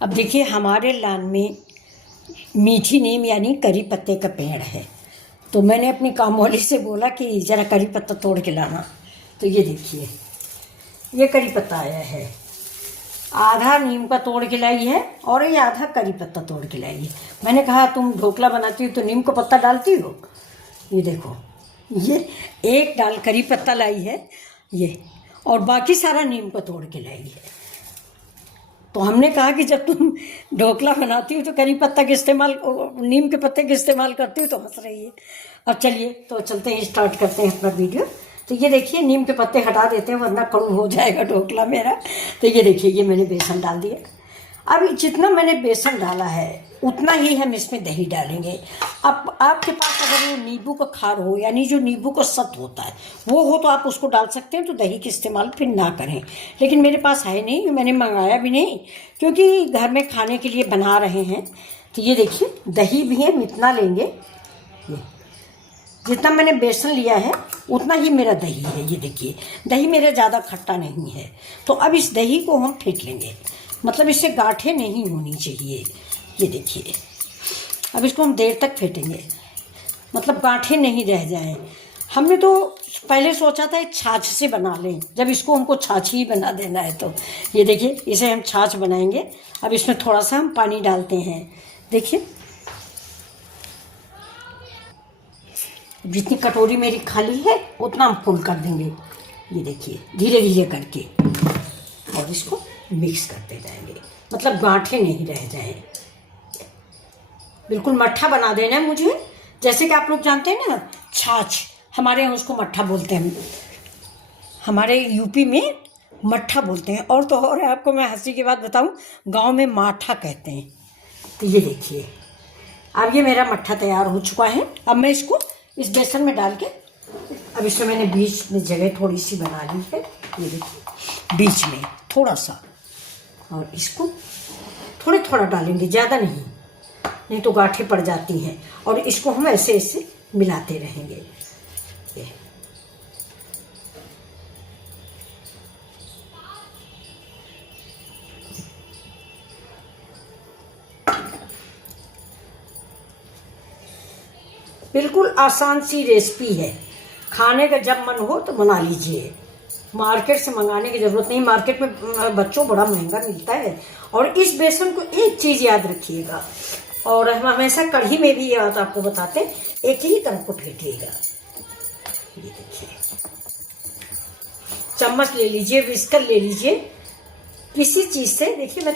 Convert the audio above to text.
अब देखिए हमारे लान में मीठी नीम यानी करी पत्ते का पेड़ है। तो मैंने अपनी कामवाली से बोला कि ज़रा करी पत्ता तोड़ के लाना। तो ये देखिए ये करी पत्ता आया है, आधा नीम का तोड़ के लाई है और ये आधा करी पत्ता तोड़ के लाई है। मैंने कहा तुम ढोकला बनाती हो तो नीम का पत्ता डालती हो। ये देखो ये एक डाल करी पत्ता लाई है ये, और बाकी सारा नीम का तोड़ के लाई है। तो हमने कहा कि जब तुम ढोकला बनाती हो तो करी पत्ता के इस्तेमाल, नीम के पत्ते के इस्तेमाल करती हो। तो हंस रही है। अब चलिए तो चलते हैं, स्टार्ट करते हैं अपना वीडियो। तो ये देखिए नीम के पत्ते हटा देते हैं वरना कड़ू हो जाएगा ढोकला मेरा। तो ये देखिए ये मैंने बेसन डाल दिया। अब जितना मैंने बेसन डाला है उतना ही हम इसमें दही डालेंगे। अब आपके पास अगर वो नींबू का खार हो यानी जो नींबू का सत्व होता है वो हो तो आप उसको डाल सकते हैं, तो दही का इस्तेमाल फिर ना करें। लेकिन मेरे पास है नहीं, मैंने मंगाया भी नहीं क्योंकि घर में खाने के लिए बना रहे हैं। तो ये देखिए दही भी हम इतना लेंगे, जितना मैंने बेसन लिया है उतना ही मेरा दही है। ये देखिए दही मेरा ज़्यादा खट्टा नहीं है। तो अब इस दही को हम फेंट लेंगे, मतलब इससे गांठें नहीं होनी चाहिए। ये देखिए अब इसको हम देर तक फेंटेंगे, मतलब गांठें नहीं रह जाएं। हमने तो पहले सोचा था छाछ से बना लें, जब इसको हमको छाछ ही बना देना है। तो ये देखिए इसे हम छाछ बनाएंगे। अब इसमें थोड़ा सा हम पानी डालते हैं। देखिए जितनी कटोरी मेरी खाली है उतना हम फुल कर देंगे। ये देखिए धीरे धीरे करके, और इसको मिक्स करते जाएंगे, मतलब गांठें नहीं रह जाएं। बिल्कुल मट्ठा बना देना है मुझे, जैसे कि आप लोग जानते हैं ना छाछ, हमारे यहाँ उसको मट्ठा बोलते हैं। हमारे यूपी में मट्ठा बोलते हैं। और तो और आपको मैं हंसी की बात बताऊं, गांव में माठा कहते हैं। तो ये देखिए अब ये मेरा मट्ठा तैयार हो चुका है। अब मैं इसको इस बेसन में डाल के, अब इसमें मैंने बीच में जगह थोड़ी सी बना ली है। ये देखिए बीच में थोड़ा सा, और इसको थोड़ा थोड़ा डालेंगे, ज़्यादा नहीं तो गांठें पड़ जाती हैं। और इसको हम ऐसे ऐसे मिलाते रहेंगे। ये बिल्कुल आसान सी रेसिपी है, खाने का जब मन हो तो बना लीजिए। मार्केट से मंगाने की ज़रूरत नहीं, मार्केट में बच्चों बड़ा महंगा मिलता है। और इस बेसन को एक चीज़ याद रखिएगा, और हम हमेशा कढ़ी में भी ये बात आपको बताते हैं, एक ही तरफ को फेंटिएगा। ये देखिए चम्मच ले लीजिए, विस्कर ले लीजिए, किसी चीज़ से। देखिए मैं